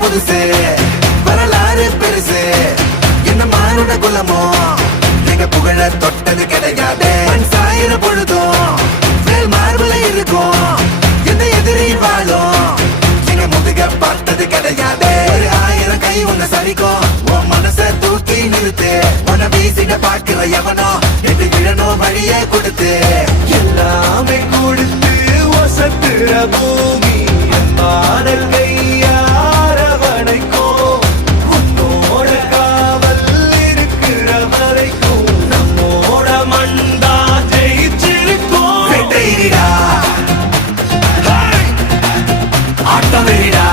புதுசு வரலாறு பெருசு என்ன மானுட குலமோ எங்க புகழ தொட்டது கிடையாது சாயிர பொழுதும் மேல் மார்புல இருக்கும் எந்த எதிரியும் வாழும் எங்க முதுக பார்த்தது கிடையாது 1000 கை உன்னை சரிக்கும் உன் மனச தூக்கி நிறுத்து உன்னை வீசிட பாக்குற எவனோ எது விழனோ வழியே கொடுத்து எல்லாமே கொடுத்து வசத்துற பூமி அன்பான கையாரவணைக்கும் உன்னோட காவல் இருக்கிற வரைக்கும் நம்மோட மண்டா ஜெயிச்சிருக்கும் வெட்டையிடா ஆட்டம் வெறிடா